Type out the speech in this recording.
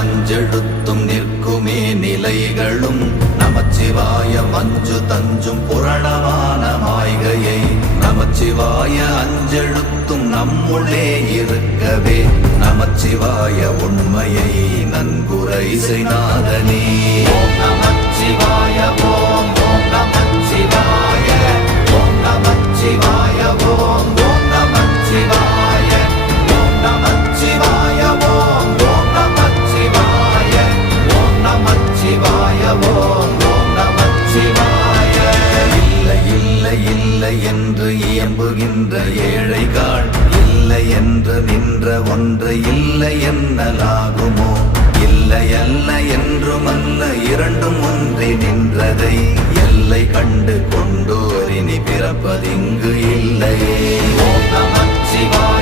அஞ்செழுத்தும் நிற்குமே நிலைகளும் நமச்சிவாய மஞ்சு தஞ்சும் புரணமான மாய்கையை நமச்சிவாய அஞ்செழுத்தும் நம்முள்ளே இருக்கவே நமச்சிவாய உண்மையை நன்குரை செய்நாதனே. ஓம் நமச்சிவாய ஓம் ஓம் நமச்சிவாய ஓம் நமச்சிவாய ஓம் ஓம் நமச்சிவாய ஓம் நமச்சிவாய ஓம் ஓம் நமச்சிவாய ஓம் நமச்சிவாய ஓம் ஓம் நமச்சிவாய. இல்லை இல்லை இல்லை என்று இயம்புகின்ற ஏழைகாள் இல்லை என்று நின்ற ஒன்று இல்லை என்னலாகுமோ? இல்லை அல்ல என்றும் அல்ல இரண்டும் ஒன்றி நின்றதை எல்லை கண்டு கொண்டோர் இனி பிறப்பதிங்கு இல்லையே. ஓம் நமச்சிவாய